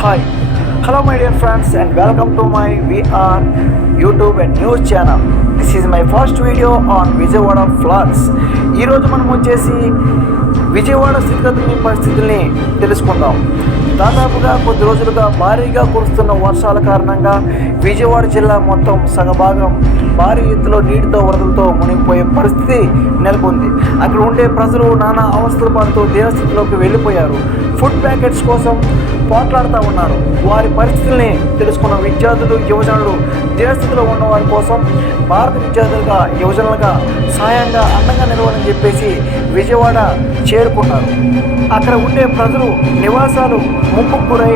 Hi, hello my dear friends and welcome to my VR YouTube and news channel. This is my first video on Vijayawada floods. ఈ రోజు మనం వచ్చేసి విజయవాడ స్థితిగతుల్ని పరిస్థితుల్ని తెలుసుకుందాం. దాదాపుగా కొద్ది రోజులుగా భారీగా కురుస్తున్న వర్షాల కారణంగా విజయవాడ జిల్లా మొత్తం సగభాగం భారీ ఎత్తులో నీటితో వరదలతో మునిగిపోయే పరిస్థితి నెలకొంది. అక్కడ ఉండే ప్రజలు నానా అవస్థలు పడుతూ దేవస్థితిలోకి వెళ్ళిపోయారు. ఫుడ్ ప్యాకెట్స్ కోసం పోట్లాడుతూ ఉన్నారు. వారి పరిస్థితుల్ని తెలుసుకున్న విద్యార్థులు యువజనులు దేవస్థితిలో ఉన్న వారి కోసం భారత విద్యార్థులుగా యువజనులుగా సాయంగా అండంగా నిలవాలని చెప్పేసి విజయవాడ చేరుకున్నారు. అక్కడ ఉండే ప్రజలు నివాసాలు ముంపుకు గురై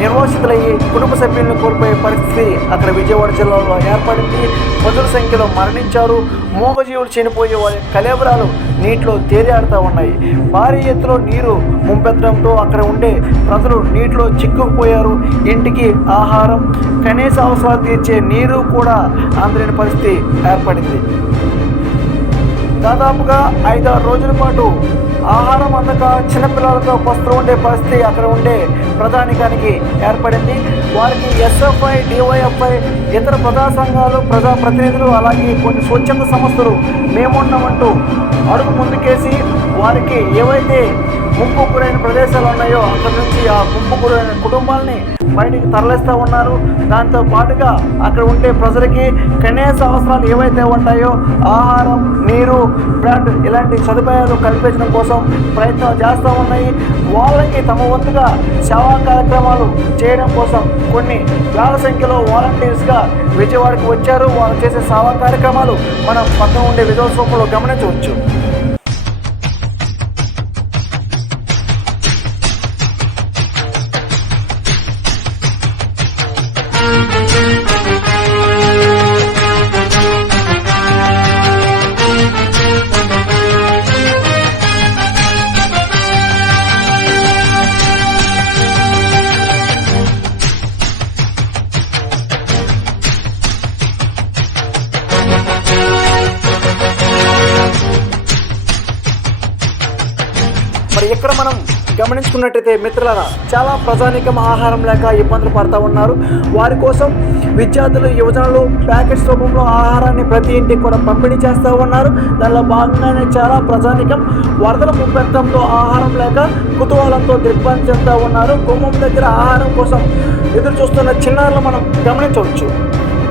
నిర్వాసితులయ్యి కుటుంబ సభ్యులను కోల్పోయే పరిస్థితి అక్కడ విజయవాడ జిల్లాలో ఏర్పడింది. పదుల సంఖ్యలో మరణించారు. మూగజీవులు చనిపోయే వారి కళేబరాలు నీటిలో తేలియాడుతూ ఉన్నాయి. భారీ ఎత్తులో నీరు ముంపెత్తడంతో అక్కడ ఉండే ప్రజలు నీటిలో చిక్కుకుపోయారు. ఇంటికి ఆహారం కనీస అవసరాలు తీర్చే నీరు కూడా అందలేని పరిస్థితి ఏర్పడింది. దాదాపుగా 5-6 రోజుల పాటు ఆహారం అందక చిన్నపిల్లలతో పస్తులు ఉండే పరిస్థితి అక్కడ ఉండే ప్రజానికానికి ఏర్పడింది. వారికి ఎస్ఎఫ్ఐ, డివైఎఫ్ఐ, ఇతర ప్రజా సంఘాలు, ప్రజాప్రతినిధులు అలాగే కొన్ని స్వచ్ఛంద సంస్థలు మేమున్నామంటూ అడుగు ముందుకేసి వారికి ఏవైతే ముంపు గురైన ప్రదేశాలు ఉన్నాయో అక్కడి నుంచి ఆ ముంపు గురైన కుటుంబాలని బయటికి తరలిస్తూ ఉన్నారు. దాంతో పాటుగా అక్కడ ఉండే ప్రజలకి కనీస అవసరాలు ఏవైతే ఉంటాయో ఆహారం, నీరు, బ్రెడ్ ఇలాంటి సదుపాయాలు కల్పించడం కోసం ప్రయత్నాలు చేస్తూ ఉన్నాయి. వాళ్ళకి తమ వంతుగా సేవా కార్యక్రమాలు చేయడం కోసం కొన్ని వేల సంఖ్యలో వాలంటీర్స్గా విజయవాడకు వచ్చారు. వాళ్ళు చేసే సేవా కార్యక్రమాలు మనం పక్కన ఉండే విజువల్ రూపంలో గమనించవచ్చు. మరి ఇక్కడ మనం గమనించుకున్నట్టయితే మిత్రులారా, చాలా ప్రజానికం ఆహారం లేక ఇబ్బందులు పడుతూ ఉన్నారు. వారి కోసం విద్యార్థులు యువజనులు ప్యాకెట్స్ రూపంలో ఆహారాన్ని ప్రతి ఇంటికి కూడా పంపిణీ చేస్తూ ఉన్నారు. దానిలో భాగంగానే చాలా ప్రజానికం వరదల ముంపెత్తడంతో ఆహారం లేక కుతూహలంతో దిగ్భ్రాంతి చెందుతూ ఉన్నారు. గుమ్మం దగ్గర ఆహారం కోసం ఎదురు చూస్తున్న చిన్నారులు మనం గమనించవచ్చు.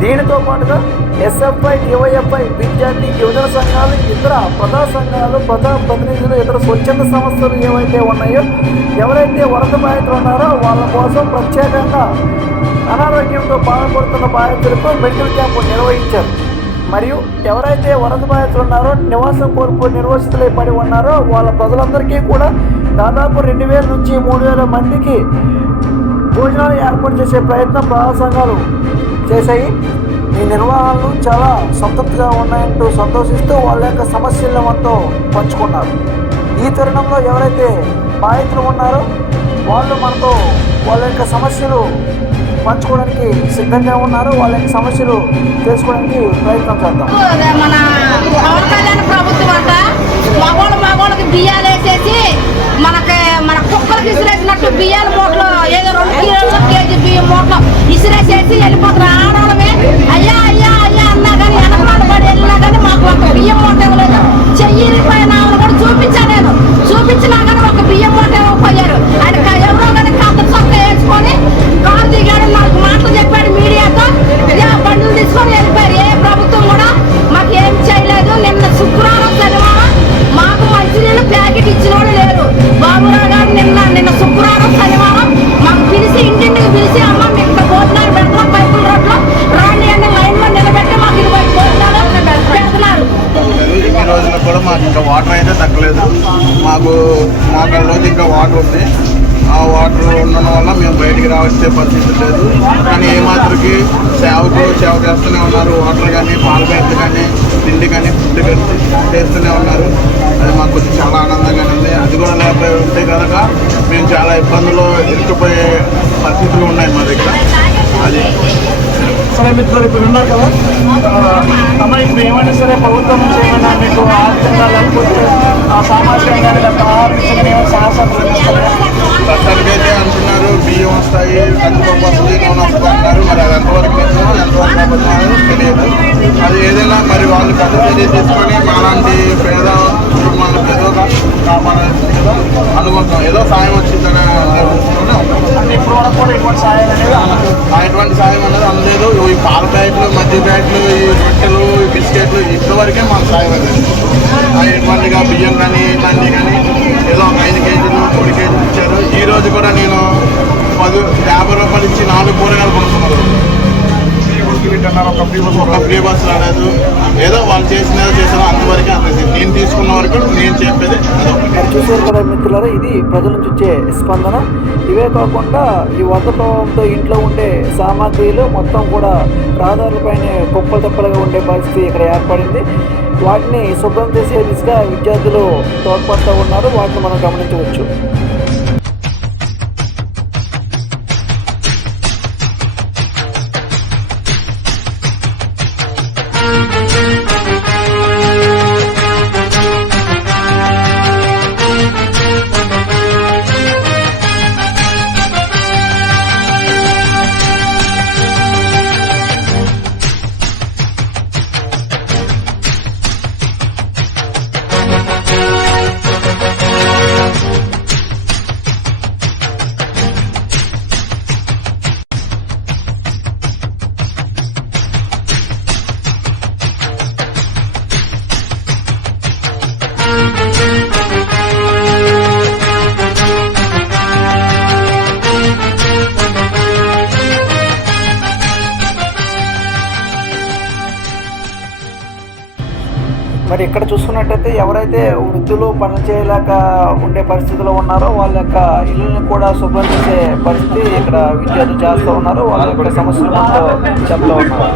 దీనితో పాటుగా ఎస్ఎఫ్ఐ, డివైఎఫ్ఐ, విద్యార్థి యువజన సంఘాలు, ఇతర ప్రజా సంఘాలు, ప్రజాప్రతినిధులు, ఇతర స్వచ్ఛంద సంస్థలు ఏవైతే ఉన్నాయో ఎవరైతే వరద బాధితులు ఉన్నారో వాళ్ళ కోసం ప్రత్యేకంగా అనారోగ్యంతో బాధపడుతున్న బాధితులకు మెడికల్ క్యాంపు నిర్వహించారు. మరియు ఎవరైతే వరద బాధితులు ఉన్నారో నివాసం కోల్పోయి నిర్వసితులై పడి ఉన్నారో వాళ్ళ ప్రజలందరికీ కూడా దాదాపు 2000 నుంచి 3000 మందికి భోజనాలు ఏర్పాటు చేసే ప్రయత్నం ప్రజా సంఘాలు చేశాయి. ఈ నిర్వహణలు చాలా సంతృప్తిగా ఉన్నాయంటూ సంతోషిస్తూ వాళ్ళ యొక్క సమస్యలను మనతో పంచుకున్నారు. ఈ తరుణంలో ఎవరైతే బాధితులు ఉన్నారో వాళ్ళు మనతో వాళ్ళ యొక్క సమస్యలు పంచుకోవడానికి సిద్ధంగా ఉన్నారు. వాళ్ళ యొక్క సమస్యలు తెలుసుకోవడానికి ప్రయత్నం చేద్దాం. మన పవన్ కళ్యాణ్ ప్రభుత్వం అంట మగోళ్ళకి బియ్యాలు వేసేసి మన కుక్కలకి ఇసిరేసినట్టు బియ్యాల మూటలో ఏదో 2 కేజీ బియ్యం మూటలో ఇసిరేసేసి వెళ్ళిపోతున్నారు. ఆడవాళ్ళమే అయ్యా అయ్యా అయ్యా అన్నా కానీ వెనకమాల పడి వెళ్ళినా కానీ మాకు ఒక బియ్యం మూట ఇవ్వలేదు. చెయ్యి పైన కూడా చూపించినా కానీ ఒక బియ్యం మూట ఇవ్వకపోయారు. ఆయన ఎవరో కానీ కాంత చొక్క వేసుకొని కారు దిగాడు, 4 మాటలు చెప్పాడు మీడియాతో. బండ్లు తీసుకొని వెళ్ళిపోయారు. ఏ ప్రభుత్వం కూడా మాకు ఏం చేయలేదు. నిన్న శుక్రవారం శనివారం మాకు మంచినీళ్ళు ప్యాకెట్ ఇచ్చిన వాళ్ళు లేరు. బాబురావు గారు నిన్న శుక్రవారం శనివారం మాకు పిలిచి ఇంటింటికి పిలిచి అమ్మ మీకు భోజనాలు పెడతాం, పైపుల రోడ్లో రాండి అన్ని లైన్లో నిలబెట్టి మాకు 20 భోజనాలు పెడుతున్నారు. ఈ రోజున కూడా మాకు ఇంకా వాటర్ అయితే తగ్గలేదు. మాకు రోజు ఇంకా వాటర్ ఉంది. ఆ వాటర్ ఉండడం వల్ల మేము బయటికి రావచ్చే పరిస్థితి లేదు. కానీ ఏమాత్రకి సేవ చేస్తూనే ఉన్నారు. వాటర్ కానీ, పాల ప్యాకెట్ కానీ, తిండి కానీ, ఫుడ్ కానీ చేస్తూనే ఉన్నారు. అది మాకు చాలా ఆనందంగానే ఉంది. అది కూడా లేకపోయి ఉంటే కనుక మేము చాలా ఇబ్బందులు ఇరుక్కుపోయే పరిస్థితులు ఉన్నాయి మా దగ్గర. అది సరే మిత్రులు, ఇప్పుడు ఉన్నారు కదా అమ్మ, ఇప్పుడు ఏమైనా సరే ప్రభుత్వం నుంచి ఏమైనా మీకు ఆర్థికంగా లేకపోతే సామాజికంగా లేకపోతే ఆహారం ఏమైనా సహాయ ప్రస్తుతానికైతే అంటున్నారు బియ్యం వస్తాయి, కందిపప్పు వస్తుంది, నూనె వస్తుంది అంటారు. మరి అది ఎంతవరకు నిజమో ఎంతవరకు అబద్ధమో తెలియదు. అది ఏదైనా మరి వాళ్ళు పెద్ద చర్య తీసుకొని మాలాంటి పేద కుటుంబాలకు ఏదో కాపాడాలి కదా అనుకుంటాం. ఏదో సాయం వచ్చిందనే ఉద్దేశంతోనే ఉంటాం. అంటే ఇప్పుడు వరకు కూడా ఎటువంటి సాయం అనేది ఎటువంటి సాయం అనేది అందలేదు. ఈ పాల ప్యాకెట్లు, మధ్య ప్యాకెట్లు, ఈ రొట్టెలు, ఈ బిస్కెట్లు ఇంతవరకే మాకు సాయం అనేది. ఇటువంటిగా బియ్యం కానీ ఇట్లాంటివి కానీ ఏదో 5 కేజీలు 3 కేజీలు ఇచ్చారు. ఈ రోజు కూడా నేను 50 రూపాయలు ఇచ్చి 4 కూరగాయలు కొనుక్కున్నారు. ఒక ఫ్రీ బస్ రాలేదు. ఏదో వాళ్ళు చేసినా అంతవరకే అందలేదు. నేను తీసుకున్న వరకు నేను చెప్పేది మీరు చూసారు కదా మిత్రులారా, ఇది ప్రజల నుంచి వచ్చే స్పందన. ఇవే కాకుండా ఈ వరద ప్రభావంతో ఇంట్లో ఉండే సామాగ్రిలు మొత్తం కూడా రహదారులపైనే కుప్పలు తప్పలుగా ఉండే పరిస్థితి ఇక్కడ ఏర్పడింది. వాటిని శుభ్రం చేసే దిశగా విద్యార్థులు తోడ్పడుతూ ఉన్నారు. వాటిని మనం గమనించవచ్చు. మరి ఇక్కడ చూసుకున్నట్టయితే ఎవరైతే వృద్ధులు పనులు చేయలేక ఉండే పరిస్థితిలో ఉన్నారో వాళ్ళ యొక్క ఇళ్ళని కూడా శుభ్రం చేసే పరిస్థితి ఇక్కడ విద్యార్థులు చేస్తూ ఉన్నారు. వాళ్ళ యొక్క సమస్యలు మనతో చెప్తూ ఉన్నారు.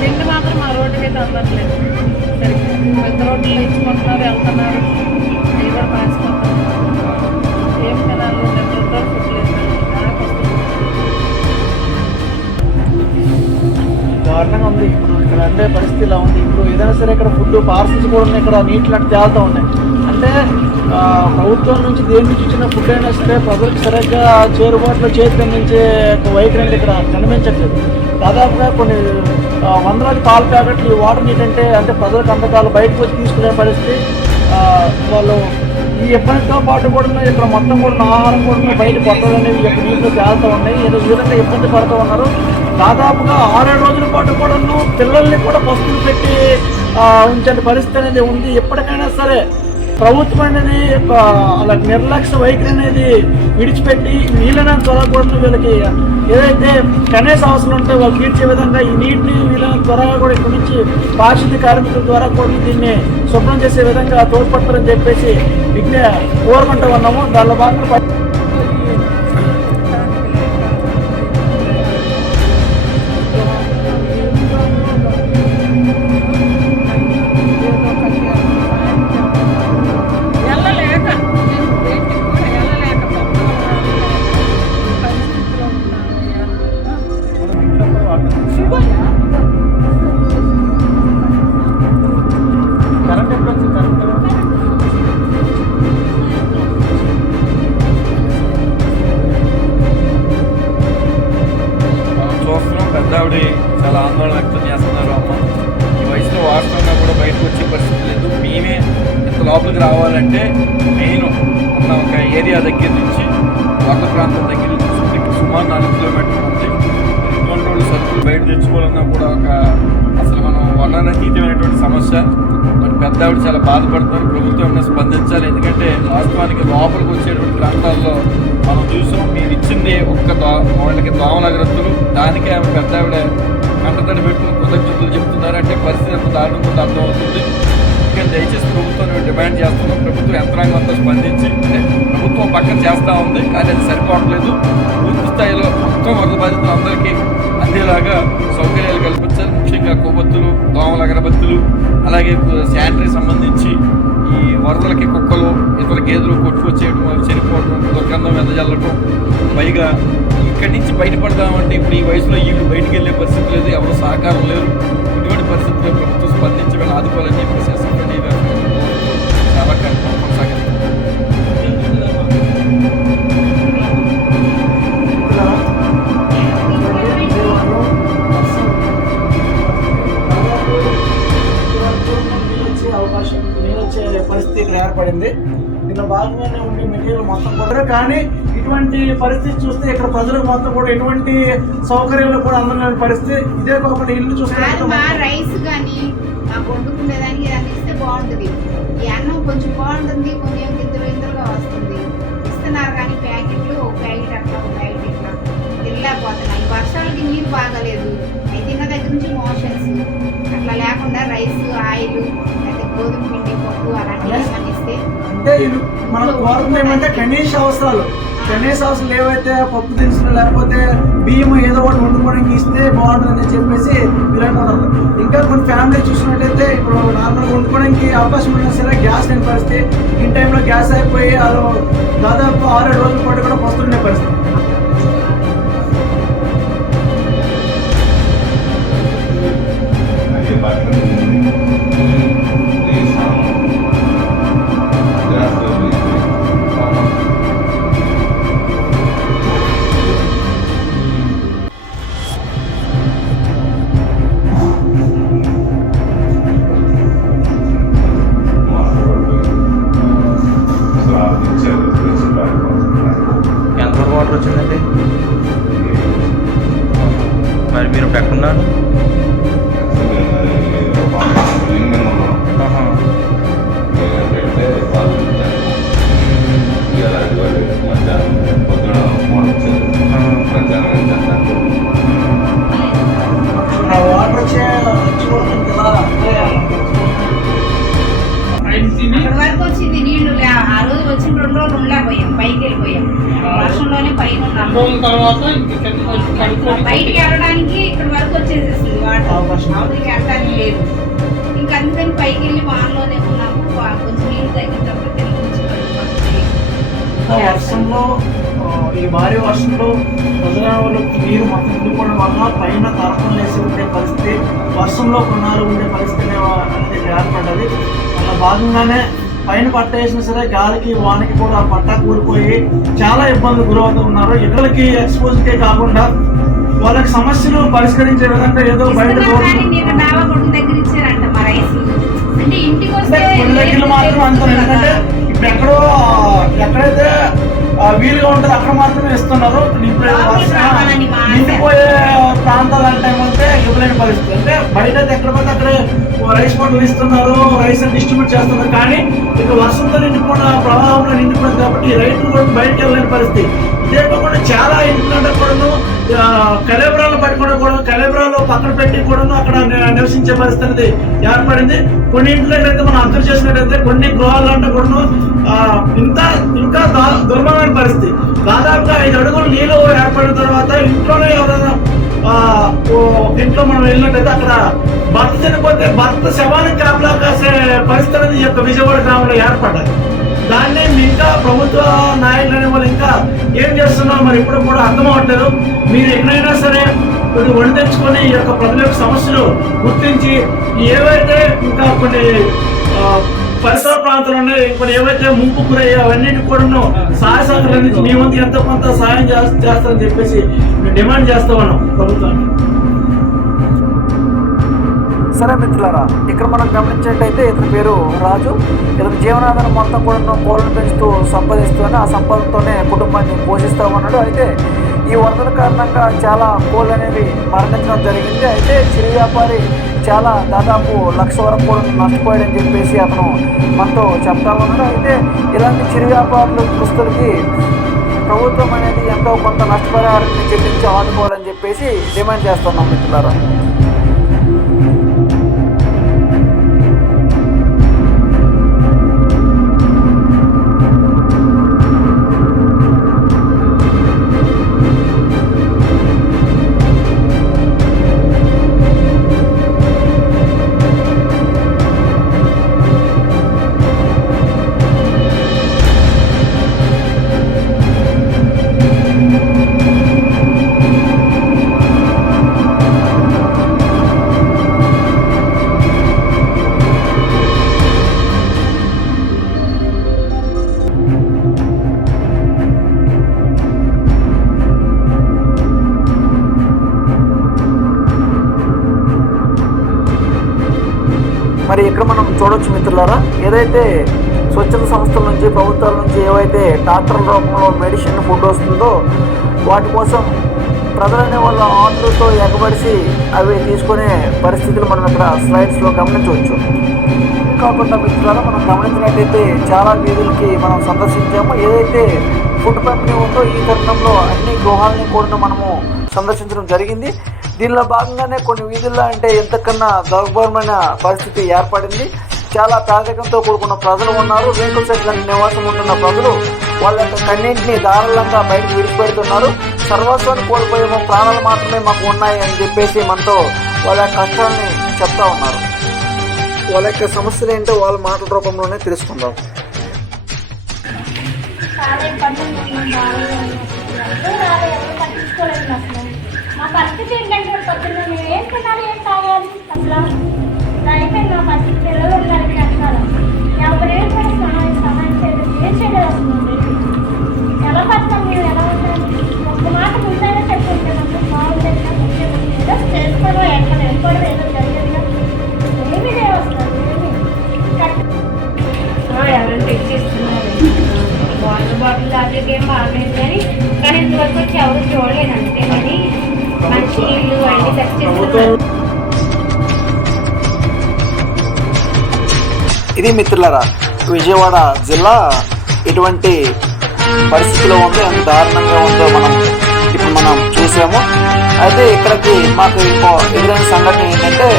తిండి మాత్రం మా రోడ్డుకి అయితే అందట్లేదు. పెద్ద రోడ్లు ఇచ్చుకుంటున్నారు, వెళ్తున్నారు, డ్రైవర్ మార్చుకుంటున్నారు. ఏం తినాలి దారుణంగా ఉంది. ఇప్పుడు ఇక్కడ అంటే పరిస్థితి ఇలా ఉంది. ఇప్పుడు ఏదైనా సరే ఇక్కడ ఫుడ్ పార్సల్స్ కూడా ఇక్కడ నీటిలో తేలుతూ ఉన్నాయి. అంటే ప్రభుత్వం నుంచి దేని నుంచి ఇచ్చిన ఫుడ్ అయినా సరే ప్రజలకు సరిగ్గా చేరుబాటులో చేతి అందించే వైఖరి ఇక్కడ కనిపించట్లేదు. దాదాపుగా కొన్ని వందలాది పాల ప్యాకెట్లు వాటర్ నీట్ అంటే ప్రజలకు అందకాలు బయటకు వచ్చి తీసుకునే పరిస్థితి. వాళ్ళు ఈ ఇబ్బందితో పాటు కూడా ఇక్కడ మొత్తం కూడా ఆహారం కూడా బయట కొత్తలు అనేవి ఇక్కడ నీటిలో తేలుతూ ఉన్నాయి. ఏదో విధంగా ఇబ్బంది పడుతూ ఉన్నారు. దాదాపుగా 6-7 రోజుల పాటు కూడా పిల్లల్ని కూడా పస్తులు పెట్టి ఉంచే పరిస్థితి అనేది ఉంది. ఎప్పటికైనా సరే ప్రభుత్వం అనేది అలా నిర్లక్ష్య వైఖరి అనేది విడిచిపెట్టి వీలైనంత త్వరగా కూడా వీళ్ళకి ఏదైతే కనీస అవసరం ఉంటే వాళ్ళు తీర్చే విధంగా ఈ నీటిని వీలైనంత త్వరగా కూడా ఇక్కడ నుంచి పారిశుద్ధ్య కార్మికుల ద్వారా కూడా దీన్ని శుభ్రం చేసే విధంగా తోడ్పడతారని చెప్పేసి కోరుకుంటూ ఉన్నాము. దానిలో భాగంగా పెద్దావిడ చాలా ఆందోళన వ్యక్తం చేస్తున్నారు. అమ్మ ఈ వయసులో వాస్తవంగా కూడా బయటకు వచ్చే పరిస్థితి లేదు. మేమే ఇంత లోపలికి రావాలంటే మెయిన్ ఉన్న ఒక ఏరియా దగ్గర నుంచి వరద ప్రాంతం దగ్గర నుంచి సుమారు 4 కిలోమీటర్లు ఉంది. ఇటువంటి రోజులు సరుకులు బయట తెచ్చుకోవాలన్నా కూడా అసలు మనం వర్ణనాతీతమైనటువంటి సమస్య. మరి పెద్దావిడ చాలా బాధపడుతున్నారు. ప్రభుత్వం స్పందించాలి. ఎందుకంటే వాస్తవానికి లోపలికి వచ్చేటువంటి ప్రాంతాల్లో మనం చూసాం, మీరు ఇచ్చింది వాళ్ళకి దోమల అగ్రత్తులు, దానికే ఆమె పెద్దావిడ కంటతడి పెట్టుకుని కృతజ్ఞతలు చెప్తున్నారంటే పరిస్థితి ఎంత దారుణంగా అర్థమవుతుంది. ఇంకా దయచేసి ప్రభుత్వం డిమాండ్ చేస్తున్నాం. ప్రభుత్వం యంత్రాంగం అంతా స్పందించి ప్రభుత్వం పక్కన చేస్తూ ఉంది, కానీ అది సరిపోవట్లేదు. పూర్తి స్థాయిలో మొత్తం వరద బాధితులు అందరికీ అందేలాగా సౌకర్యాలు కల్పించాలి. ముఖ్యంగా కొవ్వొత్తులు, దోమల అగరబత్తులు, అలాగే శానిటరీ సంబంధించి ఈ వరదలకి కుక్కలు ఇతర గేదెలు కొట్టుకొచ్చేయడం, అవి చనిపోవడం, దుర్గంధం వెదజల్లటం. పైగా ఇక్కడి నుంచి బయటపడదామంటే ఇప్పుడు ఈ వయసులో వీళ్ళు బయటికి వెళ్ళే పరిస్థితి లేదు. ఎవరు సహకారం లేరు. ఇటువంటి పరిస్థితుల్లో ప్రభుత్వం స్పందించి వీళ్ళని ఆదుకోవాలని చెప్పేసి అసెంబ్లీ చాలా కొనసాగింది. పరిస్థితి ఇక్కడ ఏర్పడింది. దీనిలో భాగంగానే ఉండి మెటీరియల్ మొత్తం కూడా, కానీ ఇటువంటి పరిస్థితి చూస్తే ఇక్కడ ప్రజలకు మొత్తం కూడా ఎటువంటి సౌకర్యాలు కూడా అందలేని పరిస్థితి. ఇదే కాకుండా ఇల్లు చూస్తే రైస్ కానీ మాకు వండుకునేదానికి అది ఇస్తే బాగుంటుంది. ఈ అన్నం కొంచెం బాగుంటుంది, కొంచెం ఇంతలుగా వస్తుంది. ఇస్తున్నారు కానీ ప్యాకెట్లు ఒక ప్యాకెట్ అట్లా ఒక ప్యాకెట్ ఇట్లా తినలేకపోతున్నాయి. వర్షాలకి నీరు బాగలేదు, అవి తిన్న దగ్గర నుంచి మోషన్స్ అట్లా లేకుండా రైస్ ఆయిల్ అయితే గోధుమ పిండి పప్పు అలాంటివి ఇస్తే అంటే మనం కోరుతుంది ఏమంటే కనీస అవసరాలు ఏవైతే పప్పు దినుసులు లేకపోతే బియ్యం ఏదో ఒకటి వండుకోవడానికి ఇస్తే బాగుంటుందని చెప్పేసి మీరు అనుకుంటారు. ఇంకా కొన్ని ఫ్యామిలీ చూసినట్టయితే ఇప్పుడు నార్మల్గా వండుకోవడానికి అవకాశం ఉన్నా సరే గ్యాస్ లేని పరిస్థితి. ఇన్ టైంలో గ్యాస్ అయిపోయి అది దాదాపు 6-7 రోజుల పాటు కూడా వస్తుండే పరిస్థితి. ఎంతవరకు వాటర్ వచ్చిందండి? మరి మీరు ఎక్కడున్నారు? వాటర్ వచ్చే అక్కడి వరకు వచ్చింది నీళ్లు. ఆ రోజు వచ్చిన 2 రోజులు ఉండలేకపోయాం, పైకి వెళ్ళిపోయాం. వర్షంలోనే పైన ఉన్నాము. బయటికి వెళ్ళడానికి ఇక్కడి వరకు వచ్చేసేసింది వాటర్, అవతలికి వెళ్ళడానికి లేదు. ఇంకా అందుకని పైకి వెళ్ళి వానలోనే ఉన్నాము. కొంచెం నీళ్ళు తగ్గినప్పుడు వర్షంలో ఈ భారీ వర్షంలో ప్రజలు నీరు మొత్తం నిండిపోవడం వల్ల పైన తరఫులు వేసి ఉండే పరిస్థితి, వర్షంలో కొన్నాళ్ళు ఉండే పరిస్థితి అనేది ఏర్పడ్డది. అలా భాగంగానే పైన పట్ట వేసినా సరే గాలికి వానకి కూడా ఆ పట్ట కూలిపోయి చాలా ఇబ్బందులు గురవుతూ ఉన్నారు. ఇతరులకి ఎక్స్పోజ్కే కాకుండా వాళ్ళకి సమస్యలు పరిష్కరించే విధంగా ఏదో బయట దగ్గర మాత్రం అంత, ఎందుకంటే ఇప్పుడు ఎక్కడైతే వీలుగా ఉంటుంది అక్కడ మాత్రమే ఇస్తున్నారు. ఇప్పుడు నిండిపోయే ప్రాంతాలు అంటే ఏమంటే ఇవ్వలేని పరిస్థితి. అంటే బయట ఎక్కడ పడితే అక్కడే రైస్ బాటిల్ ఇస్తున్నారు, రైస్ డిస్ట్రిబ్యూట్ చేస్తున్నారు. కానీ ఇక్కడ వర్షంతో నిండిపోయిన ప్రవాహంలో నిండిపోయింది కాబట్టి రైతులు కూడా బయటకు వెళ్ళలేని పరిస్థితి. ఇదే కాకుండా చాలా ఇంట్లో కూడాను కలేబరాలు పట్టుకోవడం కూడా, కలేబరాలు పక్కన పెట్టి కూడాను అక్కడ నివసించే పరిస్థితి అనేది ఏర్పడింది. కొన్ని ఇంట్లో అయితే మనం అర్థం చేసినట్టయితే కొన్ని గృహాల్లో అంటే కూడాను ఇంకా దుర్భరమైన పరిస్థితి. దాదాపుగా 5 అడుగులు నీళ్ళు ఏర్పడిన తర్వాత ఇంట్లోనే ఎవరైనా ఇంట్లో మనం వెళ్ళినట్టయితే అక్కడ భర్త చనిపోతే భర్త శవానికి కాపలా కాసే పరిస్థితి అనేది ఈ యొక్క విజయవాడ గ్రామంలో ఏర్పడ్డది. దాన్ని ఇంకా ప్రభుత్వ నాయకులు అనే వాళ్ళు ఇంకా ఏం చేస్తున్నారో మరి ఇప్పుడు కూడా అర్థం అవ్వట్లేదు. మీరు ఎక్కడైనా సరే కొద్దిగా ఒడి తెచ్చుకొని ఈ యొక్క ప్రజల యొక్క సమస్యలు గుర్తించి ఏవైతే ఇంకా కొన్ని పరిసర ప్రాంతాలు ఉన్నాయి, ఇప్పుడు ఏవైతే ముంపు గురయ్యో అవన్నిటి కూడా సహాయ సహకారాలు అందించి మీ వంతు ఎంతో కొంత సహాయం చేస్తారని చెప్పేసి మేము డిమాండ్ చేస్తా ఉన్నాం ప్రభుత్వాన్ని. సరే మిత్రులారా, ఇక్కడ మనం గమనించినట్టయితే ఇతని పేరు రాజు. ఇతని జీవనాధారం మొత్తం కూడా కోళ్ళను పెంచుతూ సంపాదిస్తూనే ఆ సంపాదనతోనే కుటుంబాన్ని పోషిస్తూ ఉన్నాడు. అయితే ఈ వరదల కారణంగా చాలా కోళ్ళు అనేవి మరణించడం జరిగింది. అయితే చిరు వ్యాపారి చాలా దాదాపు 1,00,000 వరకు కూడా నష్టపోయాడని చెప్పేసి అతను మనతో చెప్తా ఉన్నాడు. అయితే ఇలాంటి చిరు వ్యాపారులు దుస్తులకి ప్రభుత్వం అనేది ఎంతో కొంత నష్టపరిహారాన్ని చెల్లించి ఆదుకోవాలని చెప్పేసి డిమాండ్ చేస్తున్నాం మిత్రులారా. మరి ఇక్కడ మనం చూడొచ్చు మిత్రులారా, ఏదైతే స్వచ్ఛంద సంస్థల నుంచి ప్రభుత్వాల నుంచి ఏవైతే డాక్టర్ల రూపంలో మెడిసిన్ ఫుడ్ వస్తుందో వాటి కోసం ప్రజలనే వాళ్ళ ఆర్డర్లతో ఎగబడిసి అవి తీసుకునే పరిస్థితులు మనం ఇక్కడ స్లైడ్స్లో గమనించవచ్చు. కాకుండా మిత్రులారా, మనం గమనించినట్టయితే చాలా వీధులకి మనం సందర్శించాము. ఏదైతే ఫుడ్ పంపిణీ ఉందో ఈ తరుణంలో అన్ని గృహాలని కూడా మనము సందర్శించడం జరిగింది. దీనిలో భాగంగానే కొన్ని వీధుల్లో అంటే ఎంతకన్నా దౌర్భరమైన పరిస్థితి ఏర్పడింది. చాలా పేదరికంతో కూడుకున్న ప్రజలు ఉన్నారు. రేకుల సెట్ల నివాసం ఉంటున్న ప్రజలు వాళ్ళ యొక్క కన్నింటిని దారుణంగా బయటకు విడిచిపెడుతున్నారు. సర్వస్వాన్ని కోల్పోయేమో, ప్రాణాలు మాత్రమే మాకు ఉన్నాయి అని చెప్పేసి మనతో వాళ్ళ యొక్క కష్టాన్ని చెప్తా ఉన్నారు. వాళ్ళ యొక్క సమస్యలు ఏంటో వాళ్ళ మాటల రూపంలోనే తెలుసుకుందాం. చాలా ఇబ్బందులు ఉన్నాం, ఎవరు పట్టించుకోలేదు అసలు. మా పరిస్థితి ఏంటంటే పొద్దున్న మేము ఏం తినాలి, ఏం తాగాలి, అసలు అయిపోయింది మా పరిస్థితి. పిల్లలు ఉన్నారు కష్టాలు, ఎవరేం కూడా సహాయం చేయలేదు, ఏం చేయలేదు అసలు. ఎలా పడతాం మేము, ఎలా ఉంటాం? ఒక్క మాట ముందైనా చెప్పుకుంటే మాకు బాగుంటుంది, ఏదో చేసుకోవడం, ఎక్కడ వెళ్ళిపోవడం ఏదో జరిగేదిగా ఏమీ లేవు అసలు. ఎవరైనా తెచ్చిస్తున్నారు వాటర్ బాటిల్ అదే ఏం బాగలేదు కానీ ఇంతవరకు వచ్చి ఎవరు చూడలేదు. అంతే కానీ మంచి నీళ్ళు అన్ని తెచ్చిస్తున్నారు. ఇది మిత్రులారా, విజయవాడ జిల్లా ఇటువంటి పరిస్థితిలో ఉందో, ఎంత దారుణంగా ఉందో ఇప్పుడు మనం చూసాము. అయితే ఇక్కడికి మాకు ఎదురైన సంఘటన ఏంటంటే,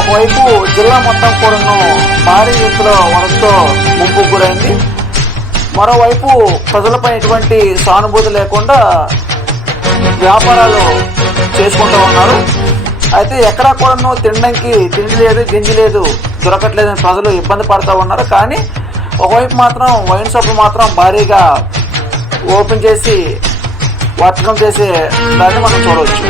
ఒకవైపు జిల్లా మొత్తం కూడాను భారీ ఎత్తులో వరదతో ముంపు గురైంది. మరోవైపు ప్రజలపై ఎటువంటి సానుభూతి లేకుండా వ్యాపారాలు చేసుకుంటూ ఉన్నారు. అయితే ఎక్కడా కూడాను తినడానికి తిండి లేదు, గింజి లేదు, దొరకట్లేదని ప్రజలు ఇబ్బంది పడుతూ ఉన్నారు. కానీ ఒకవైపు మాత్రం వైన్ షాపులు మాత్రం భారీగా ఓపెన్ చేసి వర్తకం చేసే దాన్ని మనం చూడవచ్చు.